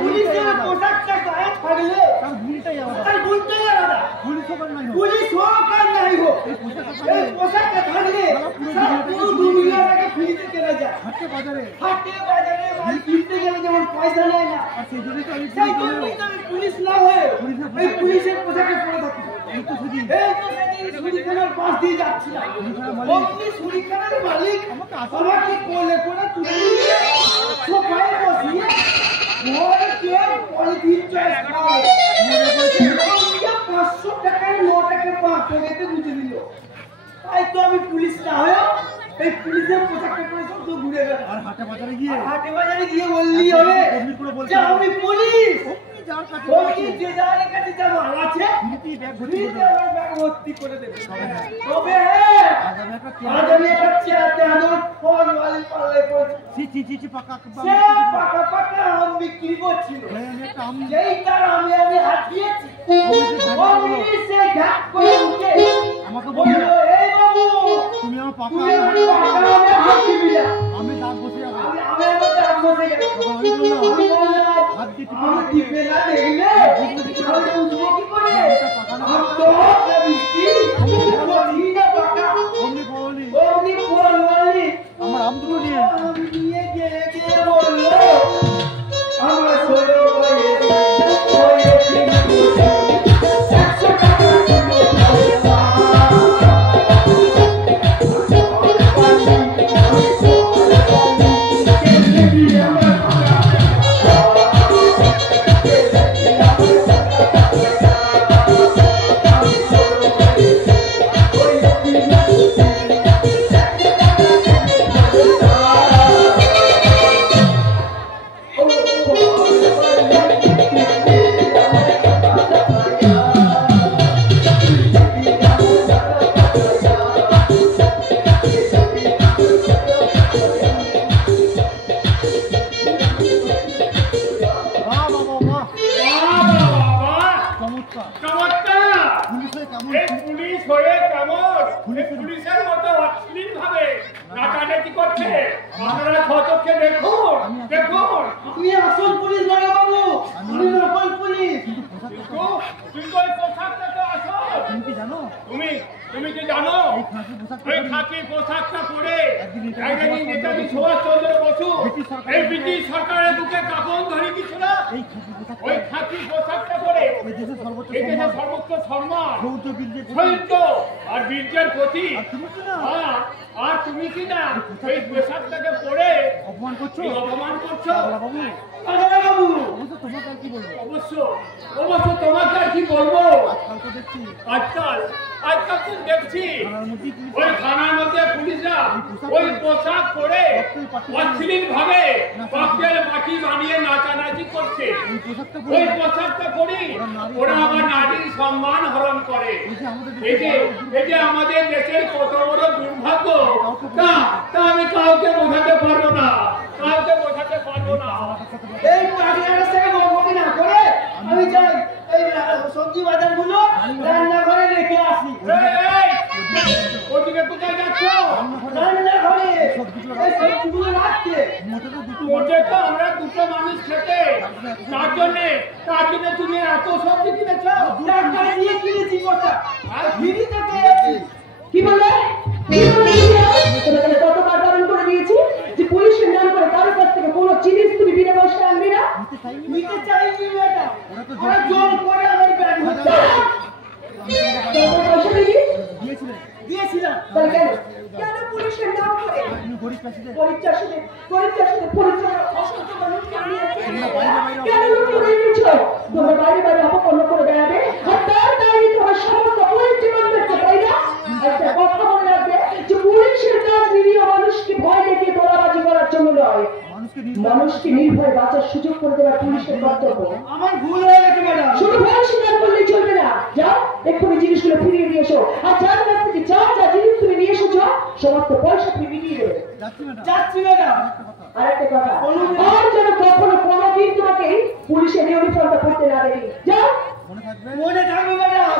পুলিশের পোশাকটা গায়ে থাকলে তার ভুলটাই আলাদা। পুলিশ হোক আর নাই হোক, এই পোশাকটা থাকলে পুরো দুনিয়াটাকে ফ্রিতে কেনা যায়। হাটে বাজারে মাল কিনতে গেলে যেমন পয়সা নেয় না, সেই জন্যই তো আমি পুলিশ না হয়ে এই পুলিশের পোশাকে পরে থাকি। এই তো সেদিন সুরিখানার পাশ দিয়ে যাচ্ছিলাম, অমনি সুরিখানার মালিক আমাকে কোলে করে তুলে নিয়ে সোফায় বসিয়ে পলিথিন চয়েস খাওয়ালো। 500 টাকার নোটাকে 5 টাকাতে বুঝে দিল। তাই তো আমি পুলিশ না হয়ে এই পুলিশের পোশাকটা পরে সব ঘুরে গেল। আর হাটে বাজারে গিয়ে বললি হবে যে আমি পুলিশ। যে যার কাছে যা মাল আছে ব্যাগ ভর্তি করে দেবে। তবে আজ আমি একটা চেয়ারতে আমার ফোন ওয়ালি পাল্লে পড়েছি। পাকা আম বিক্রি করছিল, যেই তার আমি হাঁটিয়েছি সে ঘাট করে উঠে আমাকে বলল, এই বাবু তুমি আমার পাকা হাত দিবি না। আমি দাঁত বসে যাবো, আমি আমার দাঁত বসে গেল। হাত দিবে না দেখলে আমি উঠবো কি করে? তো বৃষ্টি বলি না পাকা অমনি বলি আমার আম দুটো নিয়ে গিয়ে বললো আমার সরে আমাদের দেশের কত বড় দুর্ভাগ্য তা আমি কাউকে বোঝাতে পারবো না। এই না করে আমি যাই এই সবজি বাজার গুলো রান্নাঘরে রেখে আসি। ওদিকে কোথায় যাচ্ছ? রান্নাঘরে এই সবজিগুলো রাখতে। মোটে তো আমরা দুটো মানুষ খেতে, তার জন্য তুমি এত সবজি কিনেছ? টাকা দিয়ে কিনেছি গোটা, আর ফ্রিতে পেয়েছি। কি বলে? কতবার বারণ করে দিয়েছি যে পুলিশের নাম করে কারোর কাছ থেকে কোনো জিনিস তুমি বিনা পয়সা আনবি না। নিতে চাইনি বেটা, ওরা জোর করে আমার ব্যাগ হচ্ছে। পয়সা দিয়েছিলাম কেন পুলিশের নাম করে? গরিব চাষিদের পরিচয় অসংখ্য মানুষকে কেন লুকিয়ে রেখেছ? তোমরা বাইরে অপকর্ম করে বেড়াবে, আর তার দায়ী তোমার সমস্ত পরিচয়কে, তাই না? একটা কথা মনে রাখবে যে পুলিশের কাজ নিরীহ মানুষকে ভয় দেখিয়ে তোলাবাজি করার জন্য নয়, মানুষকে নির্ভয় বাঁচার সুযোগ করে দেওয়া পুলিশের কর্তব্য। আমার ভুল হয়ে গেছে ম্যাডাম। শুধু ভয় স্বীকার করলেই চলবে না। যাও এক্ষুনি জিনিসগুলো ফিরিয়ে নিয়ে এসো, আর যার কাছ থেকে যা জিনিস তুমি নিয়ে এসেছো সমস্ত পয়সা তুমি মিটিয়ে দেবে। যাচ্ছি ম্যাডাম। আর একটা কথা, আর যেন কখনো কোনোদিন তোমাকে পুলিশের ইউনিফর্মটা পরতে না দেখি। যাও। মনে থাকবে ম্যাডাম,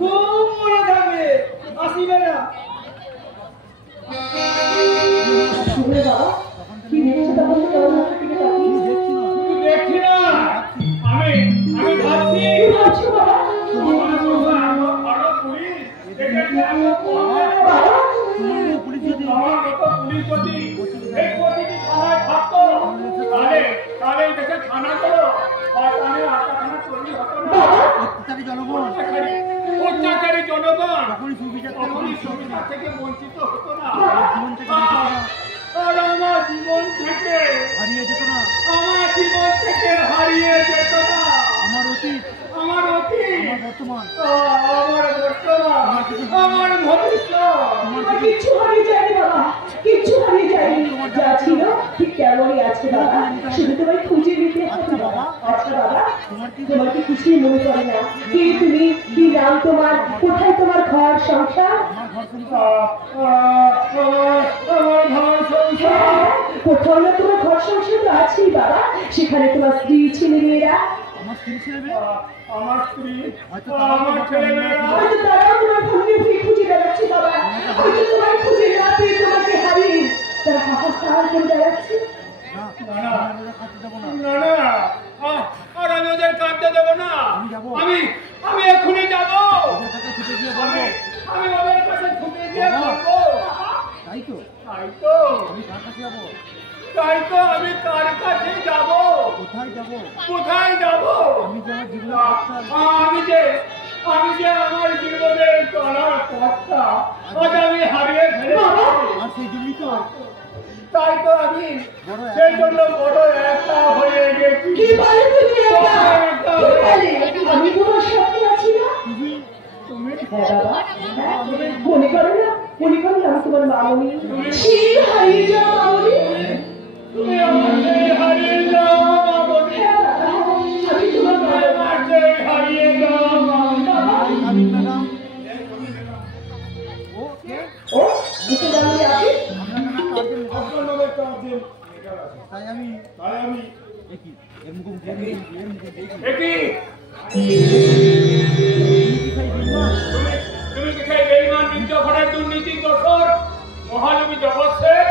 খুব মনে থাকবে। আসি ম্যাডাম। পুলিশ যদি এই প্রতিটি থানায় থাকতো তাহলে দেশে থানা করো অত্যাচারী জনগণ কখনই সুবিধা থেকে বঞ্চিত হতো না। আর আমার জীবন থেকে হারিয়ে যেত না, আমার জীবন থেকে হারিয়ে যেত না আমার অতীত, আমার বর্তমান, আমার ভবিষ্যৎ। কিচ্ছু হারিয়ে যায়নি বাবা, কিচ্ছু হারিয়ে যায়নি। যা ছিল ঠিক কেমনই আছে বাবা, শুধু তোমায় খুঁজে নিতে হবে বাবা। আচ্ছা বাবা, তোমার কি কিছুই মনে পড়ে না? কে তুমি, কি নাম তোমার, কোথায় তোমার ঘর সংসার? কোথাও না তোমার ঘর সংসার তো আছেই বাবা, সেখানে তোমার স্ত্রী ছেলে মেয়েরা। আমার স্ত্রী, আমার ছেলেমেয়েরা হয়তো তারাও তোমার ভূমি খুঁজে বেড়াচ্ছে বাবা, হয়তো তোমায় খুঁজে না পেয়ে তোমাকে হারিয়ে তারা হাহাকার করে বেড়াচ্ছে। আর আমি ওদের কাঁদতে দেবো না। আমি এক্ষুনি যাবো, আমি ওদের কাছে ছুটে গিয়ে বলবো। তাই তো আমি কার কাছে যাবো? কোথায় যাবো? আমি যে আমার জীবনের চলার পথটা আজ আমি হারিয়ে ফেলেছি। তাই তো আমি সেই জন্য বড় একা হয়ে গেছি। আমি তোমার সাথে আছি না? হ্যাঁ বাবা, মনে করো না আমি তোমার মামনি, সেই হারিয়ে যাওয়া মামনি। তুমি আমার সেই হারিয়ে যাওয়া মামনি, আমি তোমার আমার সেই হারিয়ে যাওয়া মামনি। ও বুঝতে জানলে আপনি তাই আমি তুমি কোথায় বেঈমান বিজ্ঞাপনের দুর্নীতি দোষর মহানবী জগৎের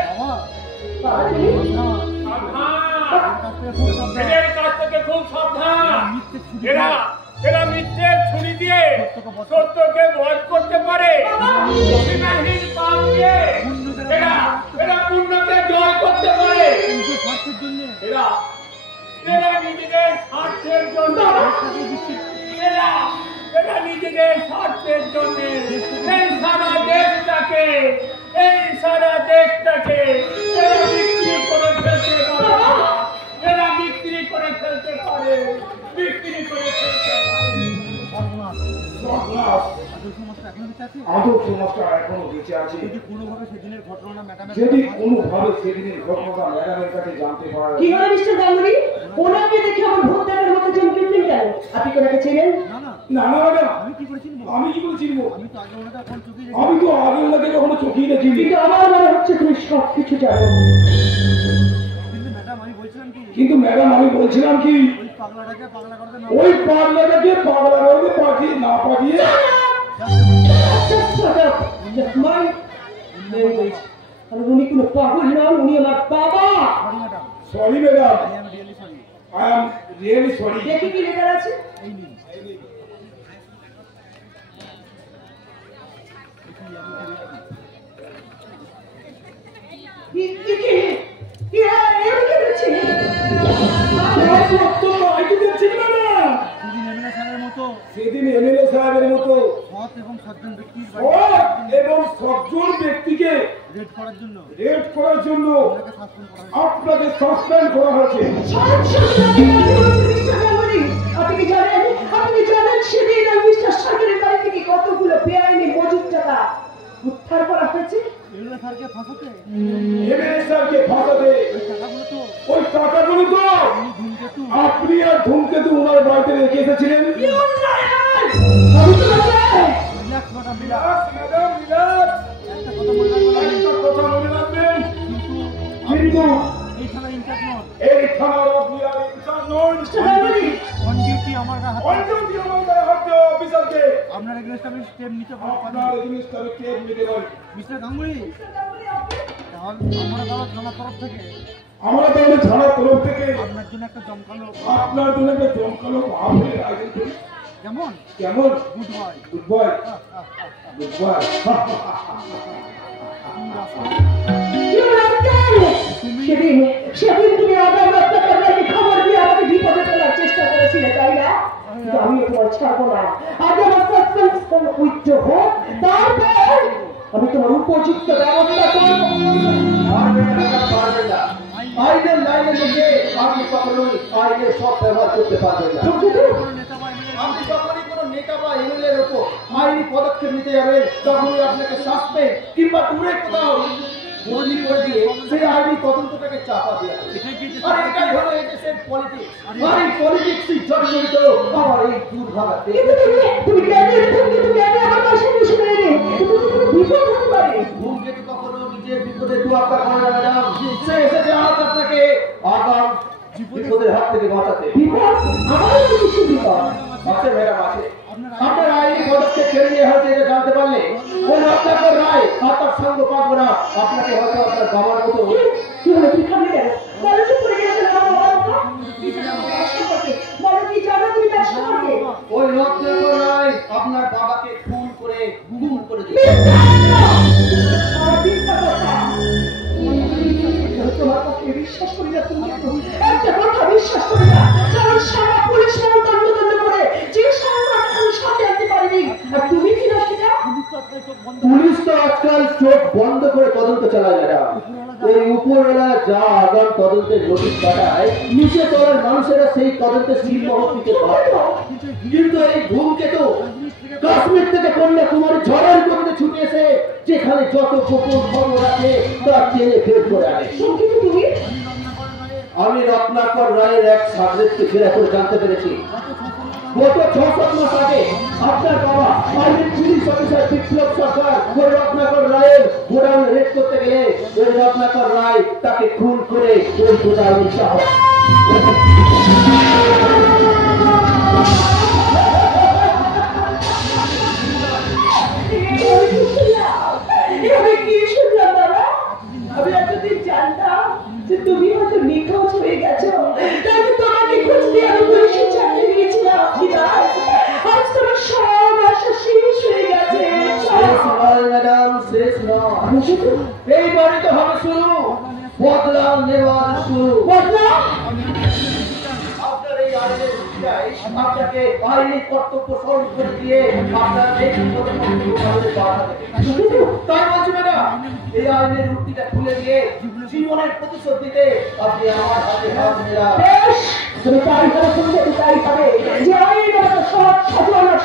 এদের কাছ থেকে খুব সাবধান। এরা মিথ্যের ছুরি দিয়ে সত্যকে বধ করতে পারে, সীমাহীন পাপ দিয়ে এরা পুণ্যকে জয় করতে পারে। এরা নিজেদের স্বার্থের জন্য এই সারা দেশটাকে এরা বিক্রি করে ফেলতে পারে, আদৌ সমস্যা এখনো বেঁচে আছে। যদি কোনোভাবে সেদিনের ঘটনা ম্যাডামের কাছে জানতে পারে। কি হয় মিস্টার গাঙ্গুলি, ওনাকে দেখে আমার ভূত দেখার মতো চমকে উঠলেন কেন? আপনি কোনাকে চেনেন? না ম্যাডাম, আমি কি করে চিনবো? আমি তো আগে ওনাকে কখনো চোখেই দেখিনি। কিন্তু আমার মনে হচ্ছে তুমি সবকিছু জানো। কিন্তু ম্যাডাম আমি বলছিলাম কি, ওই পাগলাটাকে পাগলা করতে পাঠিয়ে না পাঠিয়ে উনি কোনো পাগল নন, উনি আমার বাবা। Sorry madam, I am really sorry. দেখি কি লেখা আছে। সেদিন এমএলএ সাহেবের মতো সৎ এবং সজ্জন ব্যক্তিকে রেড করার জন্য আপনাকে সাসপেন্ড করা হয়েছে। আপনি কি জানেন সেদিন ওই মিস্টার সরকারের বাড়ি থেকে কতগুলো বেআইনি মজুদ টাকা উদ্ধার করা হয়েছে? এমএলএ স্যারকে ফাঁসাতে ওই টাকাগুলো তো আপনি আর ধূমকেতু ওনার বাড়িতে রেখে এসেছিলেন। কিন্তু এই থানার আপনার এগেইনস্ট আমি স্টেপ নিতে পারি। মিস্টার গাঙ্গুলি, আমরা তাহলে থানার তরফ থেকে আপনার জন্য একটা জমকালো আয়োজন করি। কেমন কেমন good boy good boy good boy সেদিন সেদিন তুমি আগাম রত্নাকরকে খবর দিয়ে আমাকে বিপদে ফেলার চেষ্টা করেছিলে তাই না? কিন্তু আমিও তোমার ছাড়বো না। আগে আমার সাসপেনশন উইথড্র হোক, তারপর আমি তোমার উপযুক্ত ব্যবস্থা করবো। আইনের লাইনে লেগে আপনি কখনোই আইনের সব ব্যবহার করতে পারবেন না। আপনি যখনই কোনো নেতা বা এমএলএর ওপর আইনি পদক্ষেপ নিতে যাবেন তখনই আপনাকে সাসপেন্ড কিংবা দূরে কোথাও বদলি করে দিয়ে সেই আইনি তদন্তটাকে চাপা দেওয়া হবে। আর এটাই হলো এই দেশের পলিটিক্স। আর এই পলিটিক্সই জর্জরিত আমার এই দুর্ভাগা দেশ। তুমি কেন আমার পাশে বসে রইলে? বিপদ হতে পারে। ধূমকেতু কখনো নিজের বিপদে তোয়াক্কা করে না ম্যাডাম। সে এসেছে আজ আপনাকে আগাম বিপদের হাত থেকে বাঁচাতে। বিপদ আমারও তো কিছু বিপদ আছে ম্যাডাম আছে। আপনার আইনি পদক্ষেপ ছেড়ে নিয়ে হয়তো এটা জানতে পারলে ওই রত্নাকর রায় আর তার সঙ্গ পাবো না। আপনাকে হয়তো আপনার বাবার মতো কি হলো? তুই খাবি কেন? বলো চুপ করে গেলে আমার বাবার কথা? কি জানো তুমি তার সম্পর্কে? বলো কি জানো তুমি তার সম্পর্কে? ওই রত্নাকর রায় আপনার বাবাকে খুন করে গুম করে দিল। তোমার পক্ষে বিশ্বাস করি না। তুমি একটা কথা বিশ্বাস করি না, কারণ সারা পুলিশ তন্ন করে যে সংবাদ আমি সাথে আনতে পারিনি, আর তুমি কি না সেটা? পুলিশ তো আজকাল চোখ বন্ধ করে তদন্ত চালায় ম্যাডাম। এই উপরওয়ালা যা আগাম তদন্তের নোটিশ পাঠায় নিচে তলার মানুষেরা সেই তদন্তের সিলমোহর দিতে বাধ্য। কিন্তু এই ধূমকেতু কাশ্মীর থেকে কন্যাকুমারী ঝড়ের গতিতে ছুটে এসে যেখানে যত গোপন খবর আছে তা টেনে বের করে আনে। কিন্তু তুমি আমি রত্নাকর রায়ের এক সাবজেক্টকে ঘেরা করে জানতে পেরেছি গত 6-7 মাস আগে আপনার বাবা আইনের পুলিশ অফিসার বিপ্লব সরকার ওই রত্নাকর রায়ের গোডাউন রেড করতে গেলে ওই রত্নাকর রায় তাকে খুন করে ওই গোডাউন চাপ। আমি কি শুনলাম বাবা? আমি এতদিন জানতাম যে তুমি হয়তো নিখোঁজ হয়ে গেছো, তাই তোমাকে খুঁজতে আমি পুলিশের চাকরি নিয়েছিলাম। আজ তোমার সব আশা শেষ হয়ে গেছে। ম্যাডাম শেষ নয়, এইবারই তো হবে শুরু বদলা নেওয়ার শুরু। বদলা আপনার এই আইনের রুটিটাই আপনাকে আইনি কর্তব্য স্মরণ করে দিয়ে আপনার ব্যক্তিগত কর্তব্য বাধা দেবে। তাই বলছি ম্যাডাম, এই আইনের রুটিটা খুলে দিয়ে জীবনের প্রতিশোধ দিতে আপনি আমার হাতে হাত মেলান। বেশ, তুমি তাই করে শুনতে তাই পাবে যে আইন আমাকে সব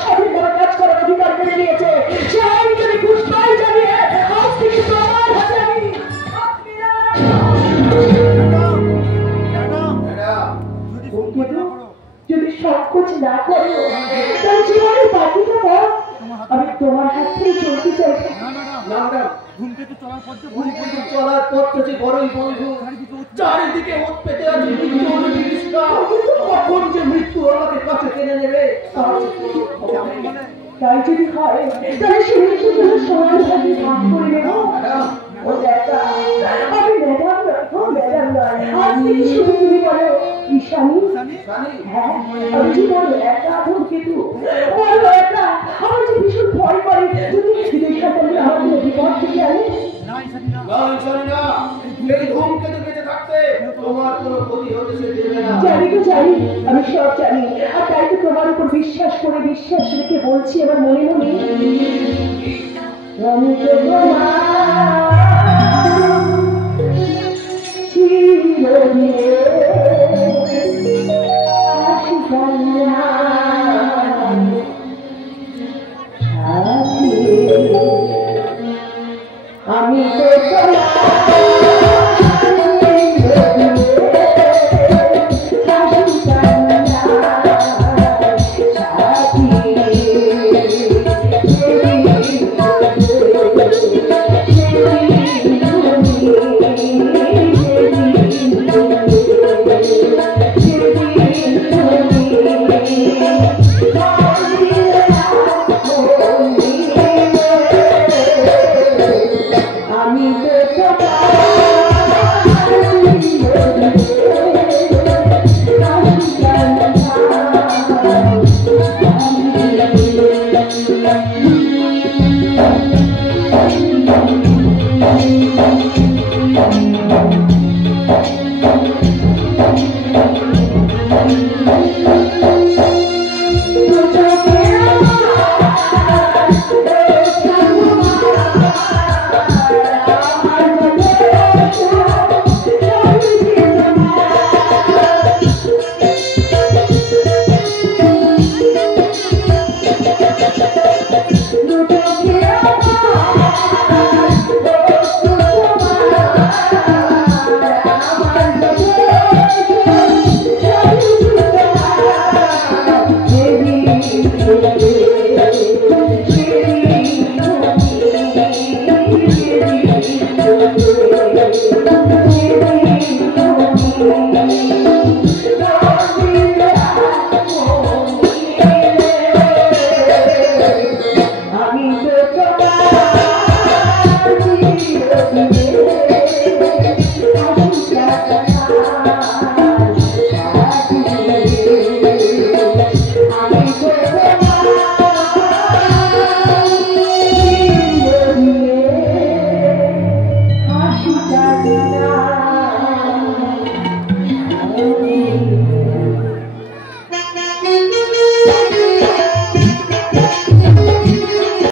স্বাধীনভাবে কাজ করার অধিকার কেড়ে নিয়েছে। সে আইন তুমি ঘুষপাই জানিয়ে আজ থেকে তোমার হাতে আমি হাত মেলাম। যদি সংকোচ না করো তাহলে জীবনের বাকিটা পথ আমি তোমার হাত থেকে চলতে চাই। চলার পথ যে বড়ই বন্ধু, চারিদিকে ওত পেতে আছে কখন যে মৃত্যু আমাকে কাছে টেনে নেবে তাই যদি হয় তাহলে সে মৃত্যুগুলো সমান ভাগে ভাগ করে নেব। ও দেখা আমি ম্যাডাম নয়, আজ থেকে শুধু তুমি বলো ঈশানী। হ্যাঁ, আমি যে বলো একা ধূমকেতু, বলো একা। আমার যে ভীষণ ভয় করে যদি বিদেশ সামনে আমার কোনো বিপদ থেকে আনে। জানি তো জানি, আমি সব জানি, আর তাই তো তোমার উপর বিশ্বাস করে বিশ্বাস রেখে বলছি আমার মনে মনে আমি তো আমি আমি বাবা